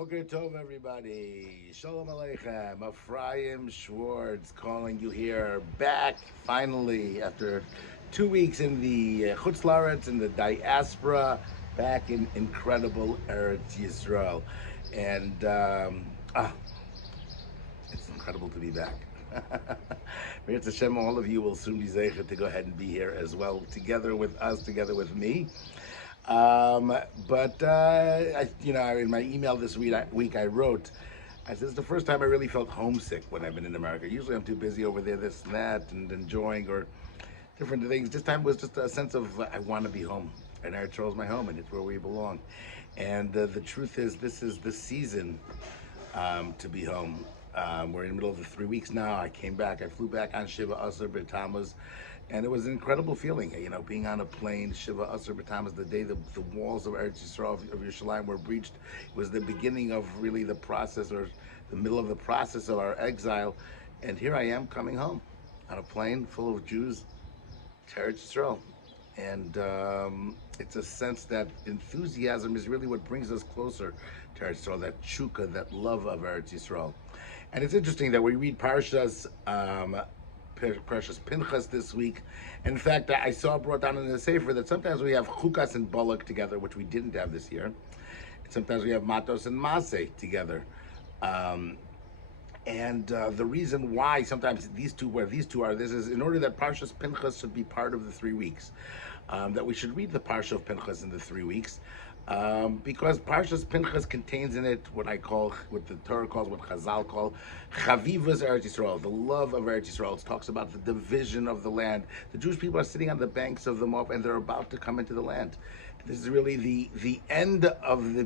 Boker Tov, everybody. Shalom Aleichem. Ephraim Schwartz calling you here back finally after 2 weeks in the Chutz La'aretz, in the diaspora, back in incredible Eretz Yisrael. And it's incredible to be back. Mirz Hashem, all of you will soon be zeichet to go ahead and be here as well, together with us, together with me. In my email this week I wrote, I said, it's the first time I really felt homesick when I've been in America. Usually I'm too busy over there, this and that, and enjoying or different things. This time was just a sense of, I want to be home. And Eretz Yisrael is my home, and it's where we belong. And the truth is, this is the season to be home. We're in the middle of the 3 weeks now. I came back. I flew back on Shiva Asar B'Tammuz, and it was an incredible feeling, being on a plane, Shiva Asar B'Tammuz, the day the walls of Eretz Yisrael, of Yerushalayim were breached. It was the beginning of really the process, or the middle of the process of our exile. And here I am coming home on a plane full of Jews to Eretz Yisrael. And it's a sense that enthusiasm is really what brings us closer to Eretz Yisrael, that chukah, that love of Eretz Yisrael. And it's interesting that we read Parshas Pinchas this week. And in fact, I saw brought down in the Sefer that sometimes we have Chukas and Balak together, which we didn't have this year. And sometimes we have Matos and Maseh together. The reason why sometimes these two are, this is in order that Parshas Pinchas should be part of the 3 weeks. That we should read the Parsha of Pinchas in the 3 weeks. Because Parshas Pinchas contains in it what the Torah calls, what Chazal call, Chavivas Eretz Yisrael, the love of Eretz Yisrael. It talks about the division of the land. The Jewish people are sitting on the banks of the Moab, and they're about to come into the land. This is really the end of the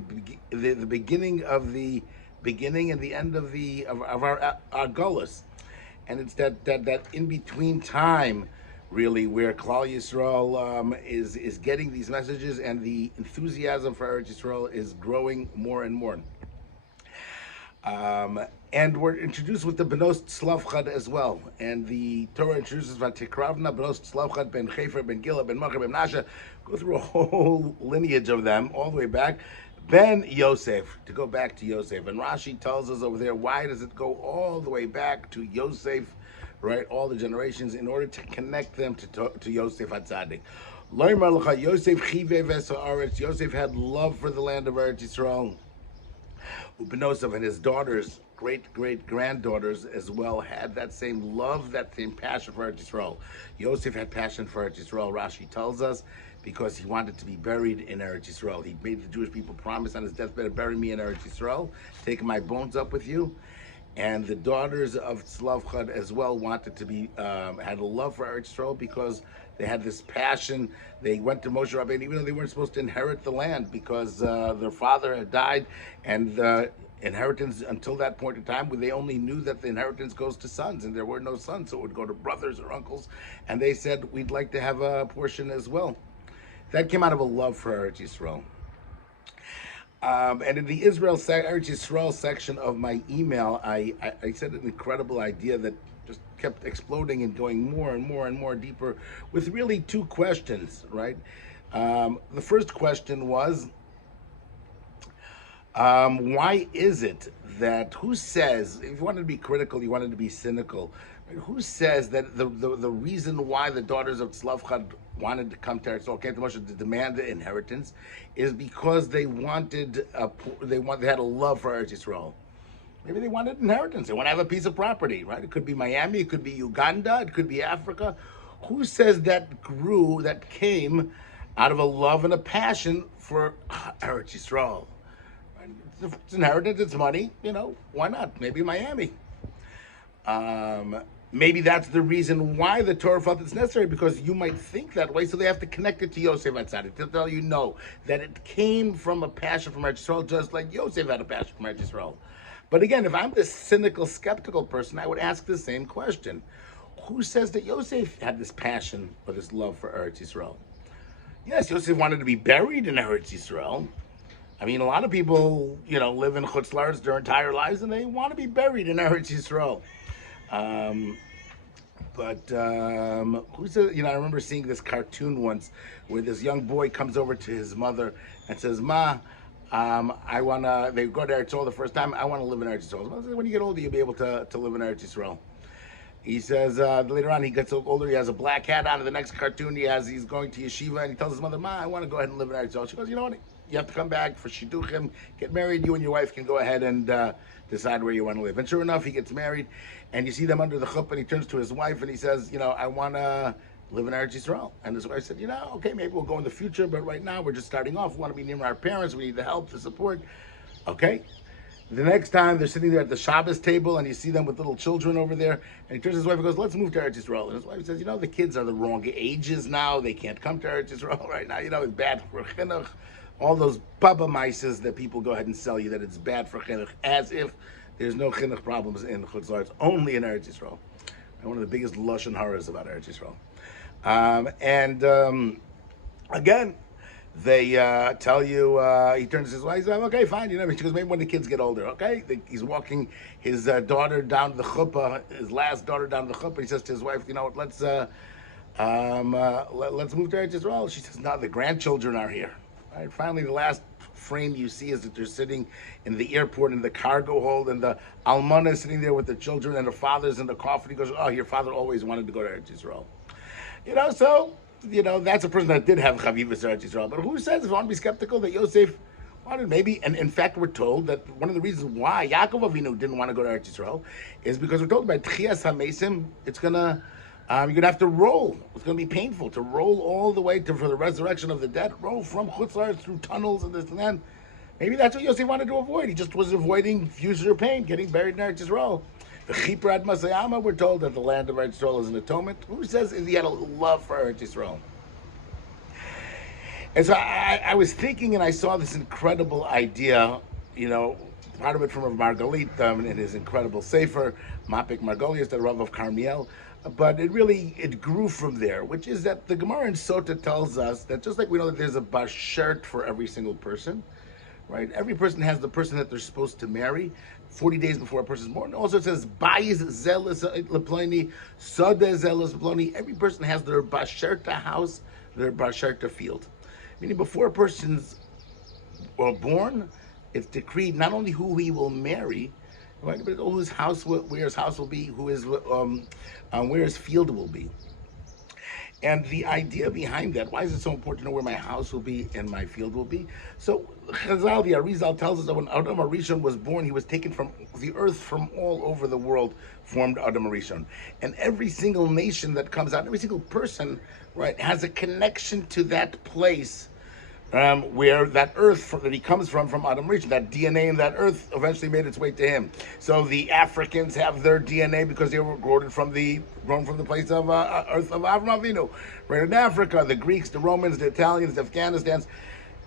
beginning of the beginning and the end of our Golus. And it's that in between time, really, where Klal Yisrael is getting these messages, and the enthusiasm for Eretz Yisrael is growing more and more. And we're introduced with the Benos Tzlafchad as well. And the Torah introduces Vatikravna, Benos Tzlafchad, Ben Chefer, Ben Gila, Ben Macher, Ben Nasha. Go through a whole lineage of them all the way back. Ben Yosef, to go back to Yosef. And Rashi tells us over there, why does it go all the way back to Yosef, right? All the generations, in order to connect them to Yosef HaTzadik. Yosef had love for the land of Eretz Yisrael. Ubenosov and his daughters, great-granddaughters as well, had that same love, that same passion for Eretz Yisrael. Yosef had passion for Eretz Yisrael, Rashi tells us, because he wanted to be buried in Eretz Yisrael. He made the Jewish people promise on his deathbed, bury me in Eretz Yisrael, take my bones up with you. And the daughters of Tzlafchad as well wanted to be, had a love for Eretz Yisrael, because they had this passion. They went to Moshe Rabbeinu, even though they weren't supposed to inherit the land, because their father had died, and the inheritance until that point in time, they only knew that the inheritance goes to sons, and there were no sons, so it would go to brothers or uncles. And they said, we'd like to have a portion as well. That came out of a love for Eretz Yisrael. And in the Eretz Yisrael section of my email, I said an incredible idea that just kept exploding and going more and more and more deeper, with really 2 questions, right? The first question was, why is it that, who says, if you wanted to be critical, you wanted to be cynical, right? Who says that the reason why the daughters of Tzlafchad wanted to come to Eretz Yisrael, came to Moshe to demand the inheritance, is because they had a love for Eretz Yisrael. Maybe they wanted inheritance. They want to have a piece of property, right? It could be Miami, it could be Uganda, it could be Africa. Who says that came out of a love and a passion for Eretz Yisrael? Right? It's inheritance, it's money, why not? Maybe Miami. Maybe that's the reason why the Torah felt it's necessary, because you might think that way, so they have to connect it to Yosef HaTzadik, to tell you that it came from a passion from Eretz Yisrael, just like Yosef had a passion from Eretz Yisrael. But again, if I'm this cynical, skeptical person, I would ask the same question. Who says that Yosef had this passion or this love for Eretz Yisrael? Yes, Yosef wanted to be buried in Eretz Yisrael. I mean, a lot of people, live in Chutz La'aretz their entire lives, and they want to be buried in Eretz Yisrael. Who said, I remember seeing this cartoon once where this young boy comes over to his mother and says, Ma, they go to Eretz Yisrael the first time. I want to live in Eretz Yisrael. So when you get older, you'll be able to live in Eretz Yisrael. He says later on he gets older. He has a black hat on. In the next cartoon, he's going to yeshiva, and he tells his mother, "Ma, I want to go ahead and live in Eretz Yisrael." She goes, "You know what? You have to come back for shidduchim, get married. You and your wife can go ahead and decide where you want to live." And sure enough, he gets married, and you see them under the chuppah, and he turns to his wife and he says, "I want to live in Eretz Yisrael." And his wife said, "Okay, maybe we'll go in the future, but right now we're just starting off. We want to be near our parents. We need the help, the support." Okay. The next time they're sitting there at the Shabbos table and you see them with little children over there, and he turns to his wife and goes, "Let's move to Eretz Yisrael." And his wife says, "The kids are the wrong ages now. They can't come to Eretz Yisrael right now. It's bad for chinuch." All those baba mices that people go ahead and sell you that it's bad for chinuch, as if there's no chinuch problems in Chutz La'aretz, only in Eretz Yisrael. And one of the biggest lashon haras about Eretz Yisrael. Again, they tell you, he turns to his wife, he's like, "Okay, fine." She goes, "Maybe when the kids get older." Okay, he's walking his daughter down to the chuppah, his last daughter down to the chuppah. He says to his wife, "Let's move to Eretz Yisrael." She says, "No, the grandchildren are here." Right? Finally, the last frame you see is that they're sitting in the airport in the cargo hold, and the almana is sitting there with the children, and the father's in the coffin. He goes, "Oh, your father always wanted to go to Eretz Yisrael." That's a person that did have Chavivas Eretz Yisrael. But who says, if you want to be skeptical, that Yosef wanted maybe, and in fact we're told that one of the reasons why Yaakov Avinu didn't want to go to Eretz Yisrael is because we're told by Tchias HaMesim, you're gonna have to roll. It's gonna be painful to roll all the way for the resurrection of the dead, roll from Chutz La'aretz through tunnels and this and that. Maybe that's what Yosef wanted to avoid. He just was avoiding future pain, getting buried in Eretz Yisrael. The Chiprad Masayama, we're told that the land of Eretz Yisrael is an atonement. Who says he had a love for Eretz Yisrael? And so I was thinking, and I saw this incredible idea, part of it from Rav Margalit in his incredible sefer, Mapik Margolius, the Rav of Carmiel, but it grew from there, which is that the Gemara in Sota tells us that just like we know that there's a bashert for every single person, right? Every person has the person that they're supposed to marry 40 days before a person's born. Also, it says, Bais zealous leploni, Sada zealous leploni. Every person has their basherta house, their basherta field. Meaning before a person's born, it's decreed not only who he will marry, right, but where his house will be, where his field will be. And the idea behind that, why is it so important to know where my house will be and my field will be? So Chazal, the Arizal, tells us that when Adam HaRishon was born, he was taken from the earth from all over the world, formed Adam HaRishon. And every single nation that comes out, every single person, right, has a connection to that place where that earth that he comes from Adam HaRishon, that DNA in that earth eventually made its way to him. So the Africans have their DNA because they were grown from the place of earth of Avraham Avinu. Right in Africa, the Greeks, the Romans, the Italians, the Afghanistans.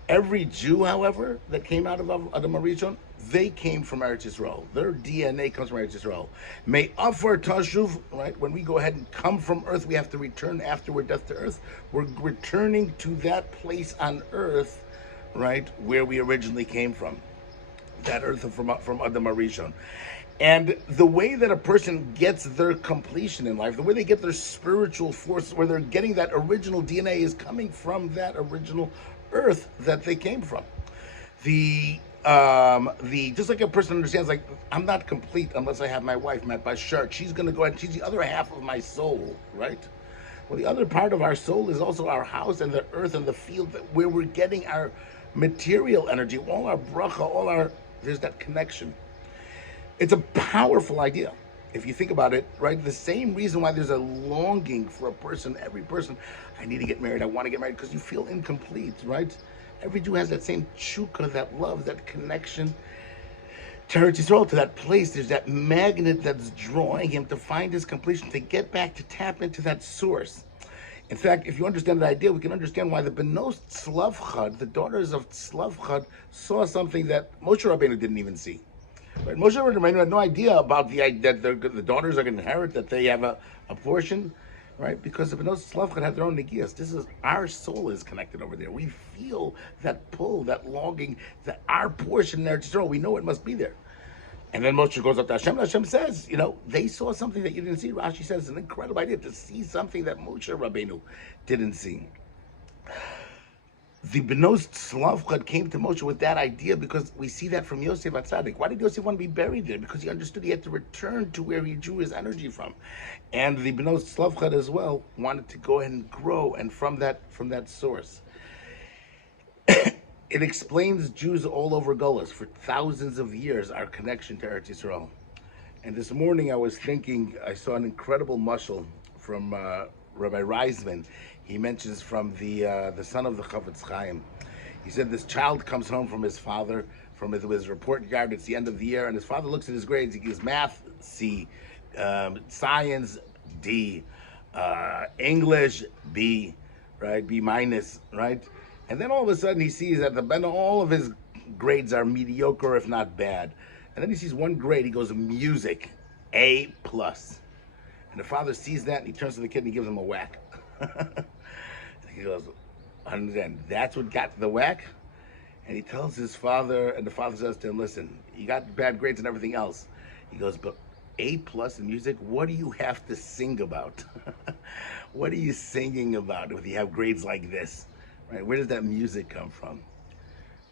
Every Jew, however, that came out of Adam HaRishon, they came from Eretz Yisrael. Their DNA comes from Eretz Yisrael. May Afar Tashuv, right? When we go ahead and come from earth, we have to return after we're death to earth. We're returning to that place on earth, right, where we originally came from. That earth from Adam HaRishon. And the way that a person gets their completion in life, the way they get their spiritual force, where they're getting that original DNA is coming from that original earth that they came from. Just like a person understands, like, I'm not complete unless I have my wife, my bashert. She's going to go ahead, she's the other half of my soul, right? Well, the other part of our soul is also our house and the earth and the field where we're getting our material energy, all our bracha, there's that connection. It's a powerful idea. If you think about it, right? The same reason why there's a longing for a person, every person, I need to get married, I want to get married, because you feel incomplete, right? Every Jew has that same chukka, that love, that connection to Eretz Yisrael, to that place. There's that magnet that's drawing him to find his completion, to get back, to tap into that source. In fact, if you understand that idea, we can understand why the Benos Tzlafchad, the daughters of Tzlafchad, saw something that Moshe Rabbeinu didn't even see. Right? Moshe Rabbeinu had no idea about that the daughters are going to inherit, that they have a portion, right? Because the Benos Tzlafchad had their own negias. Our soul is connected over there. We feel that pull, that longing, that our portion in Eretz Yisrael, we know it must be there. And then Moshe goes up to Hashem, and Hashem says, they saw something that you didn't see. Rashi says it's an incredible idea to see something that Moshe Rabbeinu didn't see. The Benos Tzlafchad came to Moshe with that idea because we see that from Yosef Atzadik. Why did Yosef want to be buried there? Because he understood he had to return to where he drew his energy from. And the Benos Tzlafchad as well wanted to go ahead and grow, and from that source. It explains Jews all over Golas for thousands of years, our connection to Eretz Yisrael. And this morning I was thinking, I saw an incredible mashal from Rabbi Reisman. He mentions from the son of the Chafetz Chaim. He said this child comes home from his father, from his report card. It's the end of the year, and his father looks at his grades. He gives math C, science D, English B, right? B minus, right? And then all of a sudden he sees that all of his grades are mediocre, if not bad. And then he sees one grade. He goes music, A plus. And the father sees that, and he turns to the kid and he gives him a whack. He goes, understand, that's what got the whack? And he tells his father, and the father says to him, listen, you got bad grades and everything else. He goes, but A plus in music, what do you have to sing about? What are you singing about if you have grades like this? Right? Where does that music come from?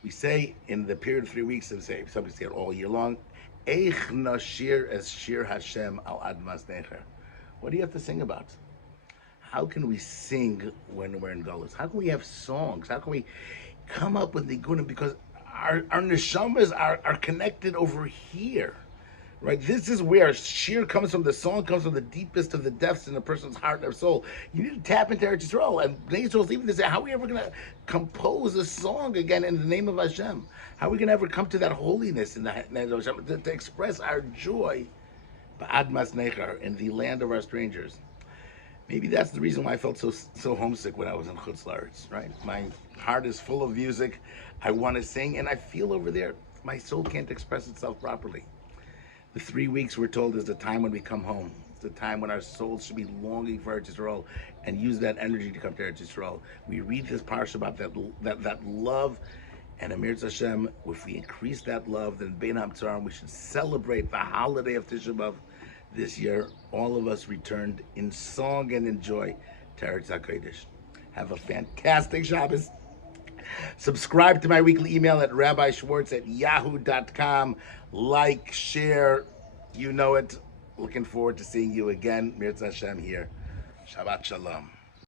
We say in the period of 3 weeks, some say it all year long, Eich nashir es shir Hashem al admas necher. What do you have to sing about? How can we sing when we're in Golos? How can we have songs? How can we come up with the good? Because our neshamas are connected over here, right? This is where shir comes from. The song comes from the deepest of the depths in a person's heart and their soul. You need to tap into Eretz Yisrael. And Bnei Yisrael is even to say, how are we ever going to compose a song again in the name of Hashem? How are we going to ever come to that holiness in the name of Hashem to express our joy ba'admas necher, in the land of our strangers? Maybe that's the reason why I felt so homesick when I was in Chutz La'aretz, right? My heart is full of music. I want to sing, and I feel over there my soul can't express itself properly. The 3 weeks, we're told, is the time when we come home. It's the time when our souls should be longing for Eretz Yisrael and use that energy to come to Eretz Yisrael. We read this Parsha about that love, and Amir Hashem, if we increase that love, then Bein HaMtzarim, we should celebrate the holiday of Tisha B'Av. This year, all of us returned in song and in joy to Eretz HaKodesh. Have a fantastic Shabbos. Subscribe to my weekly email at rabbischwartz@yahoo.com. Like, share, you know it. Looking forward to seeing you again. Mirza Hashem here. Shabbat Shalom.